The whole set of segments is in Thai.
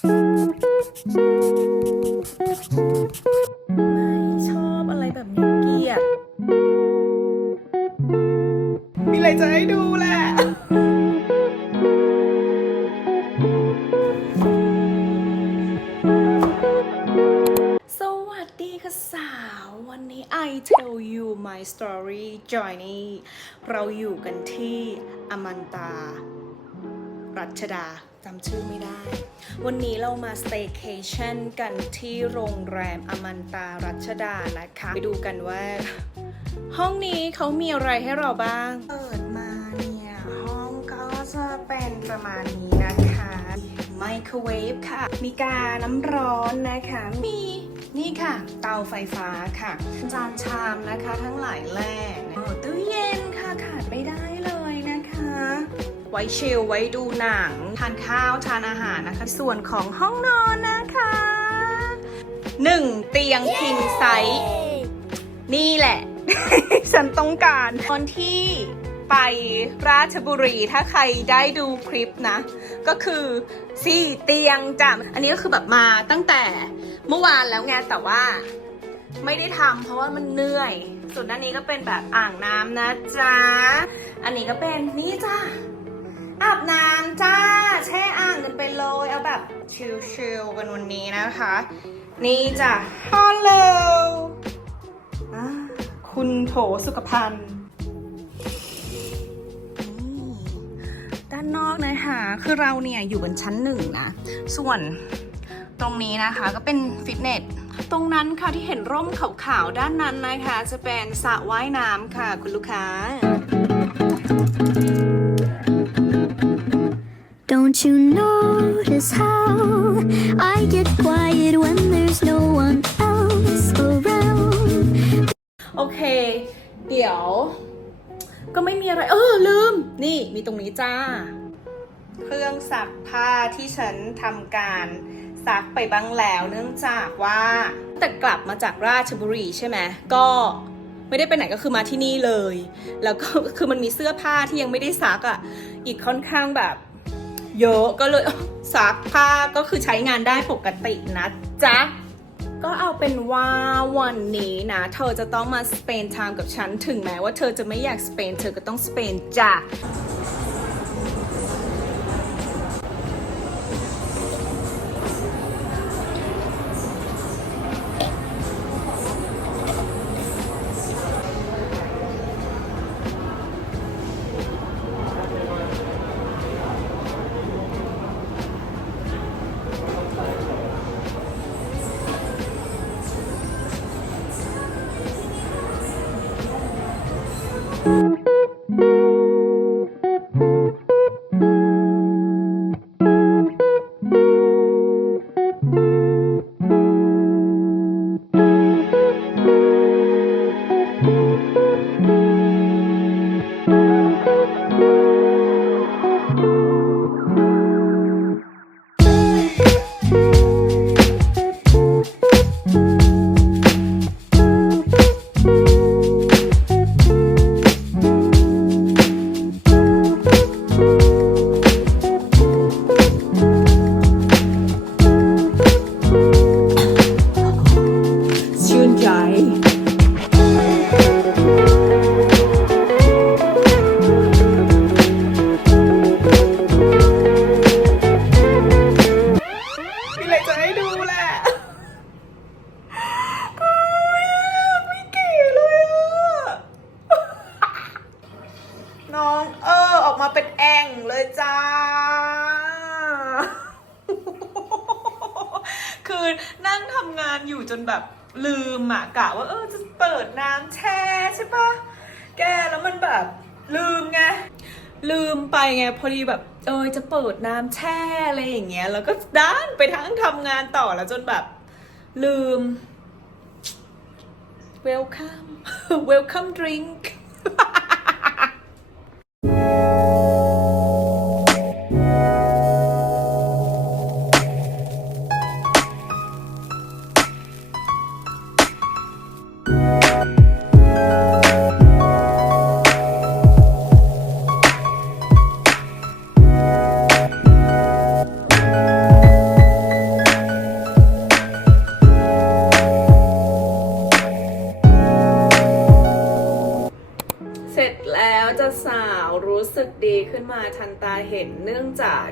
ไม่ชอบอะไรแบบนี้เกลียดมีอะไรจะให้ดูแหละ สวัสดีค่ะสาว วันนี้ I tell you my story Johnny เราอยู่กันที่อมันตา รัชดา จำชื่อไม่ได้ วันนี้เรามา staycation กันที่โรงแรมอมันตารัชดานะคะ ไปดูกันว่า ห้องนี้เขามีอะไรให้เราบ้าง เปิดมาเนี่ย ห้องก็จะเป็นประมาณนี้นะคะไมโครเวฟค่ะ มีกาน้ำร้อนนะคะ มีนี่ค่ะ เตาไฟฟ้าค่ะ จานชามนะคะ ทั้งหลายแหล่เตู้เย็นค่ะขาดไม่ได้ ไว้ชิลไว้ดูหนัง ทานข้าวทานอาหารนะคะ ส่วนของห้องนอนนะคะหนึ่งเตียงคิงไซส์นี่แหละ ฉันต้องการตอนที่ไปราชบุรีถ้าใครได้ดูคลิปนะ ก็คือสี่เตียงจ้ะอันนี้ก็คือแบบมาตั้งแต่เมื่อวานแล้วไงแต่ว่าไม่ได้ทำเพราะว่ามันเหนื่อย ส่วนด้านนี้ก็เป็นแบบอ่างน้ำนะจ๊ะ อันนี้ก็เป็นนี่จ้า อาบน้ำจ้า แช่อ่างกันไปเลยเอาแบบชิลๆกันวันนี้นะคะ นี่จ้ะฮัลโหลคุณโถสุขภัณฑ์นี่ด้านนอกนะคะคือเราเนี่ยอยู่บนชั้นหนึ่งนะ ส่วนตรงนี้นะคะก็เป็นฟิตเนสตรงนั้นค่ะที่เห็นร่มขาวๆด้านนั้นนะคะ จะเป็นสระว่ายน้ำค่ะคุณลูกค้า Don't you notice how I get quiet when there's no one else around? โอเค เดี๋ยว ก็ไม่มีอะไร เออ ลืม นี่มีตรงนี้จ้า เครื่องซักผ้าที่ฉันทำการซักไปบ้างแล้วเนื่องจากว่าแต่กลับมาจากราชบุรีใช่ไหมก็ไม่ได้ไปไหนก็คือมาที่นี่เลย แล้วก็คือมันมีเสื้อผ้าที่ยังไม่ได้ซักอะ่ะ อีกค่อนข้างแบบ เยอะก็เลยซักผ้าก็คือใช้งานได้ปกตินะจ๊ะ ก็เอาเป็นว่าวันนี้นะ เธอจะต้องมาสเปนไทม์กับฉัน ถึงแม้ว่าเธอจะไม่อยากสเปนเธอก็ต้องสเปนจ้ะ น้องเออออกมาเป็นแองเลยจ้า คือนั่งทำงานอยู่จนแบบลืมอะกะว่าเออจะเปิดน้ำแช่ใช่ปะแกแล้วมันแบบลืมไงลืมไปไงพอดีแบบ เออจะเปิดน้ำแช่อะไรอย่างเงี้ยแล้วก็ด้านไปทั้งทำงานต่อแล้วจนแบบ ลืม welcome welcome drink ต จาก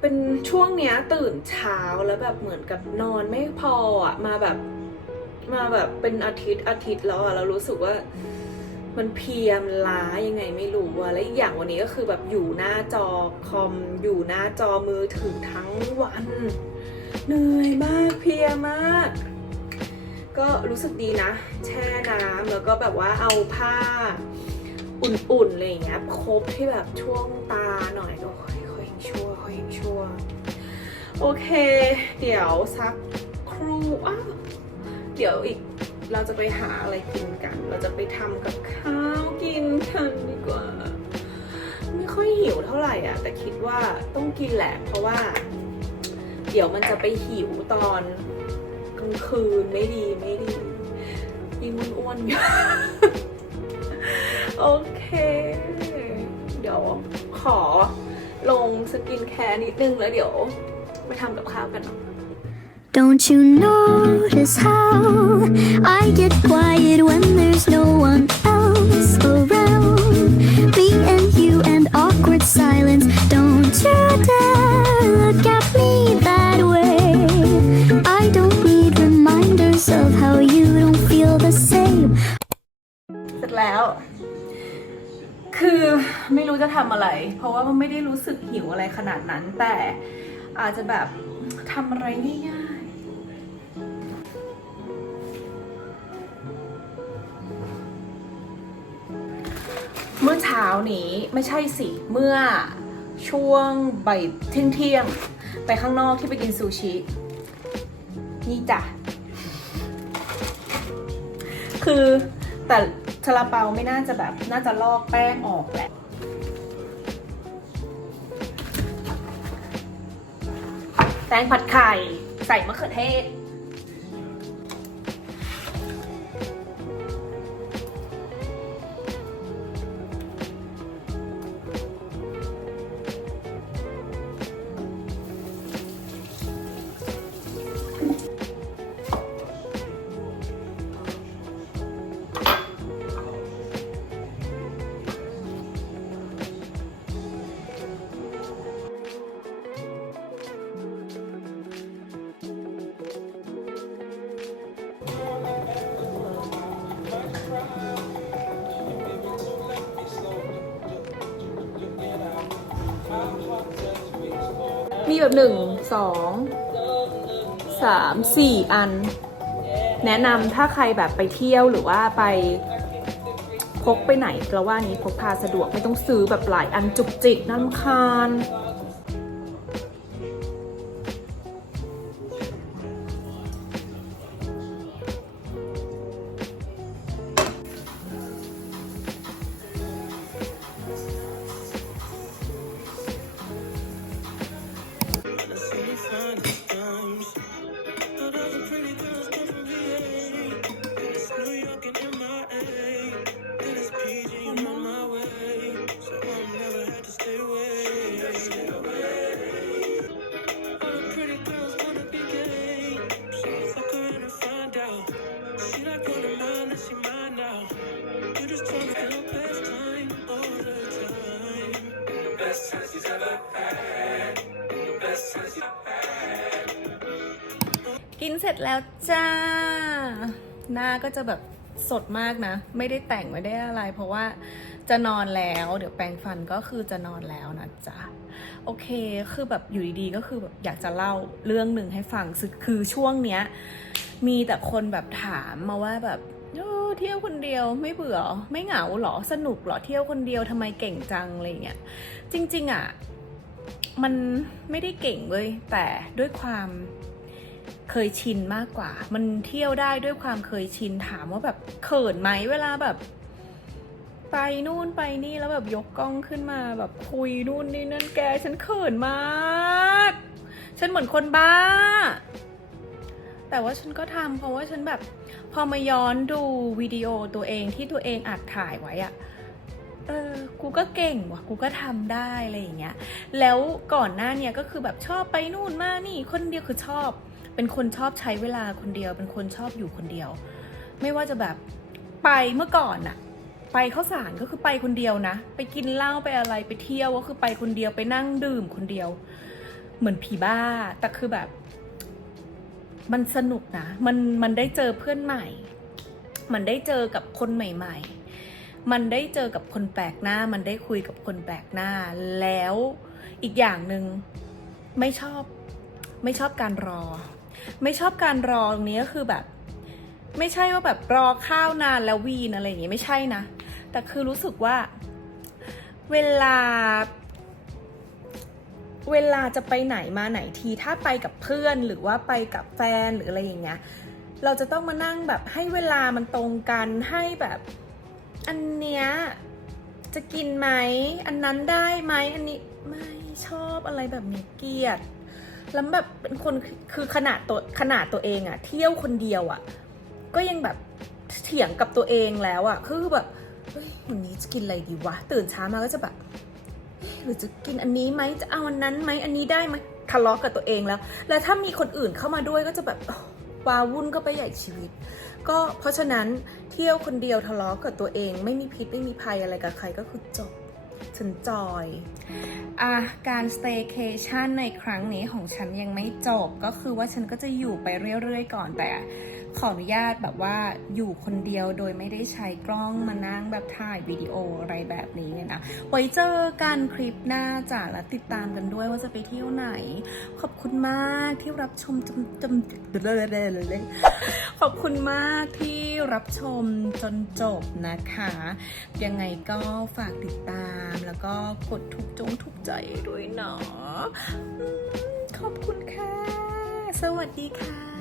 เป็นช่วงเนี้ยตื่นเช้าแล้วแบบเหมือนกับนอนไม่พออะมาแบบมาแบบเป็นอาทิตย์อาทิตย์แล้วอะเรารู้สึกว่ามันเพียมล้ายังไงไม่รู้อะและอีกอย่างวันนี้ก็คือแบบอยู่หน้าจอคอมอยู่หน้าจอมือถือทั้งวันเหนื่อยมากเพียมาก ก็รู้สึกดีนะ แช่น้ำแล้วก็แบบว่าเอาผ้า อุ่นๆอะไรอย่างเงี้ยครบที่แบบช่วงตาหน่อยก็ค่อยๆยังชั่วค่อยๆชั่วโอเค เดี๋ยวสักครู่อ้าวเดี๋ยวอีกเราจะไปหาอะไรกินกัน เราจะไปทำกับข้าวกินกันดีกว่า ไม่ค่อยหิวเท่าไหร่อะ แต่คิดว่าต้องกินแหละ เพราะว่า เดี๋ยวมันจะไปหิวตอนกลางคืนไม่ดีไม่ดียิ่งอ้วนๆอยู่ โอเค เดี๋ยวขอลงสกินแคร์นิดนึงแล้วเดี๋ยวไปทำกับข้าวกันเนาะ Don't you notice how I get quiet when there's no one else ทำอะไร เพราะว่ามันไม่ได้รู้สึกหิวอะไรขนาดนั้น แต่อาจจะแบบทำอะไรง่ายเมื่อเช้านี้ไม่ใช่สิ เมื่อช่วงบ่ายเที่ยงเที่ยงไปข้างนอกที่ไปกินซูชิ นี่จ้ะ คือแต่ซาลาเปาไม่น่าจะแบบน่าจะลอกแป้งออกแหละ แป้งผัดไข่ ใส่มะเขือเทศ มีแบบหนึ่งสองสามสี่อัน แนะนำถ้าใครแบบไปเที่ยวหรือว่าไปพกไปไหนเราว่านี้พกพาสะดวกไม่ต้องซื้อแบบหลายอันจุกจิกน้ำคาญ เสร็จแล้วจ้า หน้าก็จะแบบสดมากนะ ไม่ได้แต่งไม่ได้อะไร เพราะว่าจะนอนแล้ว เดี๋ยวแปรงฟันก็คือจะนอนแล้วนะจ๊ะ โอเค คือแบบอยู่ดีๆ ก็คือแบบอยากจะเล่าเรื่องหนึ่งให้ฟังคือช่วงเนี้ย มีแต่คนแบบถามมาว่าแบบเที่ยวคนเดียวไม่เบื่อ ไม่เหงาเหรอสนุกเหรอเที่ยวคนเดียวทำไมเก่งจังอะไรเงี้ยจริง ๆอะมันไม่ได้เก่งเว้ยแต่ด้วยความ เคยชินมากกว่า มันเที่ยวได้ด้วยความเคยชินถามว่าแบบเขินไหมเวลาแบบ ไปนู่นไปนี่แล้วแบบยกกล้องขึ้นมาแบบคุยนู่นนี่นั่นแกฉันเขินมาก ฉันเหมือนคนบ้า แต่ว่าฉันก็ทำเพราะว่าฉันแบบ พอมาย้อนดูวิดีโอตัวเองที่ตัวเองอัดถ่ายไว้อะเออ กูก็เก่งว่ะ กูก็ทำได้อะไรอย่างเงี้ย แล้วก่อนหน้าเนี่ยก็คือแบบชอบไปนู่นมานี่ คนเดียวคือชอบ เป็นคนชอบใช้เวลาคนเดียว เป็นคนชอบอยู่คนเดียว ไม่ว่าจะแบบไปเมื่อก่อนอะไปเข้าสารก็คือไปคนเดียวนะ ไปกินเหล้าไปอะไรไปเที่ยวก็คือไปคนเดียวไปนั่งดื่มคนเดียว เหมือนผีบ้าแต่คือแบบ มันสนุกนะ มันมันได้เจอเพื่อนใหม่ มันได้เจอกับคนใหม่ ๆ มันได้เจอกับคนแปลกหน้า มันได้คุยกับคนแปลกหน้า แล้วอีกอย่างหนึ่งไม่ชอบไม่ชอบการรอ ไม่ชอบการรอตรงนี้ก็คือแบบ ไม่ใช่ว่าแบบรอข้าวนานแล้ววีนอะไรอย่างงี้ไม่ใช่นะ แต่คือรู้สึกว่า เวลา เวลาจะไปไหนมาไหนทีถ้าไปกับเพื่อนหรือว่าไปกับแฟนหรืออะไรอย่างเงี้ยเราจะต้องมานั่งแบบให้เวลามันตรงกันให้แบบ อันเนี้ยจะกินไหม อันนั้นได้ไหมอันนี้ไม่ชอบอะไรแบบนี้เกลียด แล้วแบบเป็นคนคือขนาดตัวขนาดตัวเองอะเที่ยวคนเดียวอะก็ยังแบบเถียงกับตัวเองแล้วอะคือแบบเฮ้ยวันนี้จะกินอะไรดีวะตื่นเช้ามาก็จะแบบหรือจะกินอันนี้ไหมจะเอาอันนั้นไหมอันนี้ได้ไหมทะเลาะกับตัวเองแล้ว แล้วถ้ามีคนอื่นเข้ามาด้วยก็จะแบบโอ้วาวุ่นก็ไปใหญ่ชีวิต ก็เพราะฉะนั้นเที่ยวคนเดียวทะเลาะกับตัวเอง ไม่มีพิษไม่มีภัยอะไรกับใครก็คือจบ ฉันจอยอะการสเต y c a t i o n ในครั้งนี้ของฉันยังไม่จบก็คือว่าฉันก็จะอยู่ไปเรื่อยๆก่อนแต่ ขออนุญาตแบบว่าอยู่คนเดียวโดยไม่ได้ใช้กล้องมานั่งแบบถ่ายวิดีโออะไรแบบนี้เลยนะ ไว้เจอกันคลิปหน้าจ้ะแล้วติดตามกันด้วยว่าจะไปเที่ยวไหน ขอบคุณมากที่รับชมจำจำเลยขอบคุณมากที่รับชมจนจบนะคะ ยังไงก็ฝากติดตามแล้วก็กดถูกจงถูกใจด้วยเนาะขอบคุณค่ะ สวัสดีค่ะ